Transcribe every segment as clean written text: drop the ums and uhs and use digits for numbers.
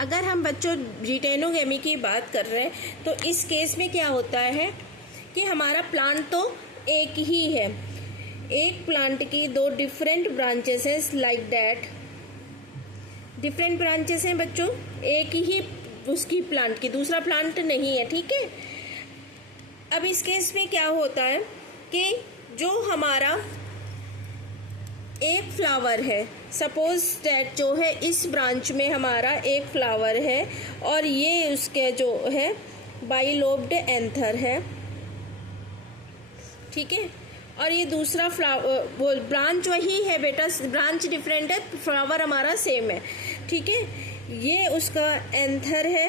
अगर हम बच्चों जिटेनोगेमी की बात कर रहे हैं तो इस केस में क्या होता है कि हमारा प्लांट तो एक ही है, एक प्लांट की दो डिफरेंट ब्रांचेस हैं, लाइक दैट डिफरेंट ब्रांचेस हैं बच्चों, एक ही उसकी प्लांट की, दूसरा प्लांट नहीं है, ठीक है। अब इस केस में क्या होता है कि जो हमारा एक फ्लावर है, सपोज दैट जो है इस ब्रांच में हमारा एक फ्लावर है और ये उसके जो है बाइलोब्ड एंथर है, ठीक है, और ये दूसरा फ्लावर, वो ब्रांच वही है बेटा, ब्रांच डिफरेंट है, फ्लावर हमारा सेम है, ठीक है। ये उसका एंथर है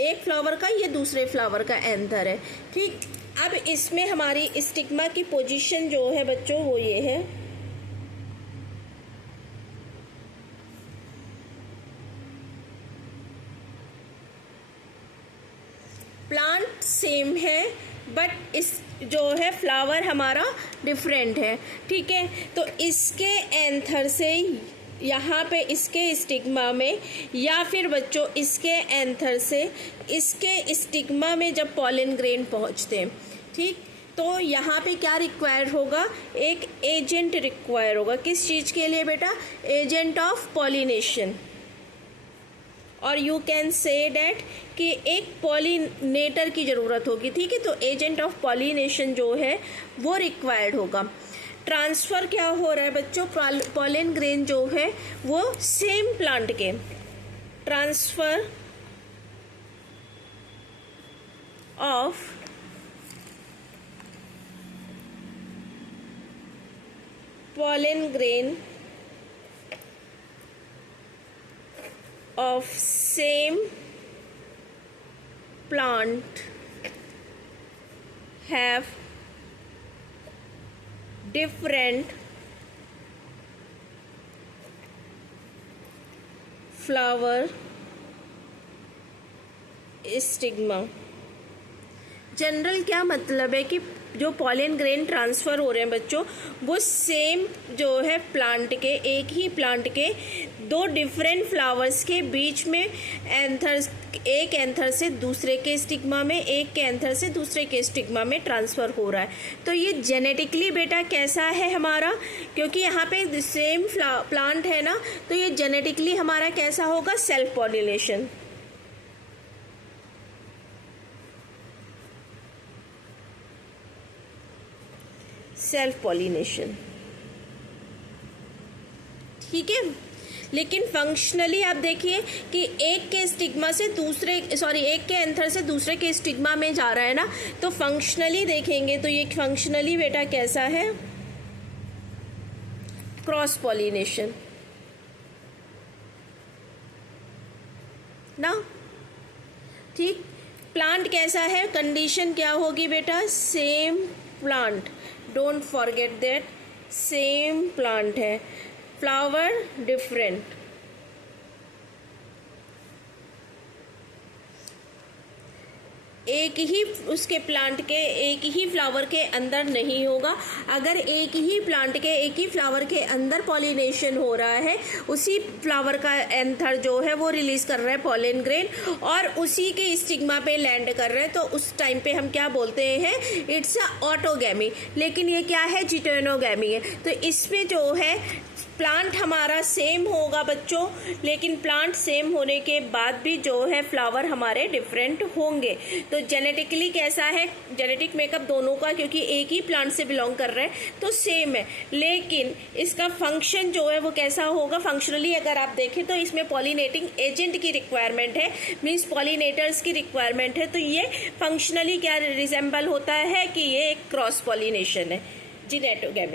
एक फ्लावर का, ये दूसरे फ्लावर का एंथर है, ठीक। अब इसमें हमारी स्टिग्मा की पोजीशन जो है बच्चों वो ये है, प्लांट सेम है बट इस जो है फ्लावर हमारा डिफरेंट है, ठीक है। तो इसके एंथर से यहाँ पे इसके स्टिग्मा में, या फिर बच्चों इसके एंथर से इसके स्टिग्मा में जब पॉलन ग्रेन पहुँचते हैं, ठीक, तो यहाँ पे क्या रिक्वायर होगा, एक एजेंट रिक्वायर होगा। किस चीज़ के लिए बेटा, एजेंट ऑफ पॉलिनेशन, और यू कैन से डैट कि एक पॉलिनेटर की ज़रूरत होगी, ठीक है। तो एजेंट ऑफ पॉलिनेशन जो है वो रिक्वायर्ड होगा। ट्रांसफ़र क्या हो रहा है बच्चों, पॉलन ग्रेन जो है वो सेम प्लांट के, transfer of pollen grain of same plant have different flower stigma। General क्या मतलब है कि जो पॉलन ग्रेन ट्रांसफ़र हो रहे हैं बच्चों वो सेम जो है प्लांट के, एक ही प्लांट के दो डिफरेंट फ्लावर्स के बीच में एंथर, एक एंथर से दूसरे के स्टिग्मा में, एक के एंथर से दूसरे के स्टिग्मा में ट्रांसफ़र हो रहा है। तो ये जेनेटिकली बेटा कैसा है हमारा, क्योंकि यहाँ पे सेम प्लांट है ना, तो ये जेनेटिकली हमारा कैसा होगा, सेल्फ पॉलिनेशन। सेल्फ पॉलिनेशन, ठीक है। लेकिन फंक्शनली आप देखिए कि एक के स्टिग्मा से दूसरे, एक के एंथर से दूसरे के स्टिग्मा में जा रहा है ना, तो फंक्शनली देखेंगे तो ये फंक्शनली बेटा कैसा है, क्रॉस पॉलिनेशन ना, ठीक। प्लांट कैसा है, कंडीशन क्या होगी बेटा, same plant, don't forget that, same plant है, फ्लावर डिफरेंट, एक ही उसके प्लांट के एक ही फ्लावर के अंदर नहीं होगा। अगर एक ही प्लांट के एक ही फ्लावर के अंदर पॉलिनेशन हो रहा है, उसी फ्लावर का एंथर जो है वो रिलीज़ कर रहा है पॉलन ग्रेन और उसी के स्टिग्मा पे लैंड कर रहे हैं, तो उस टाइम पे हम क्या बोलते हैं, इट्स अ ऑटोगैमी। लेकिन ये क्या है, जिटेनोगैमी है। तो इसमें जो है प्लांट हमारा सेम होगा बच्चों, लेकिन प्लांट सेम होने के बाद भी जो है फ्लावर हमारे डिफरेंट होंगे। तो जेनेटिकली कैसा है, जेनेटिक मेकअप दोनों का, क्योंकि एक ही प्लांट से बिलोंग कर रहे हैं तो सेम है, लेकिन इसका फंक्शन जो है वो कैसा होगा, फंक्शनली अगर आप देखें तो इसमें पॉलिनेटिंग एजेंट की रिक्वायरमेंट है, मीन्स पॉलिनेटर्स की रिक्वायरमेंट है। तो ये फंक्शनली क्या रिजेंबल होता है कि ये एक क्रॉस पॉलिनेशन है, जिटेनोगैमी।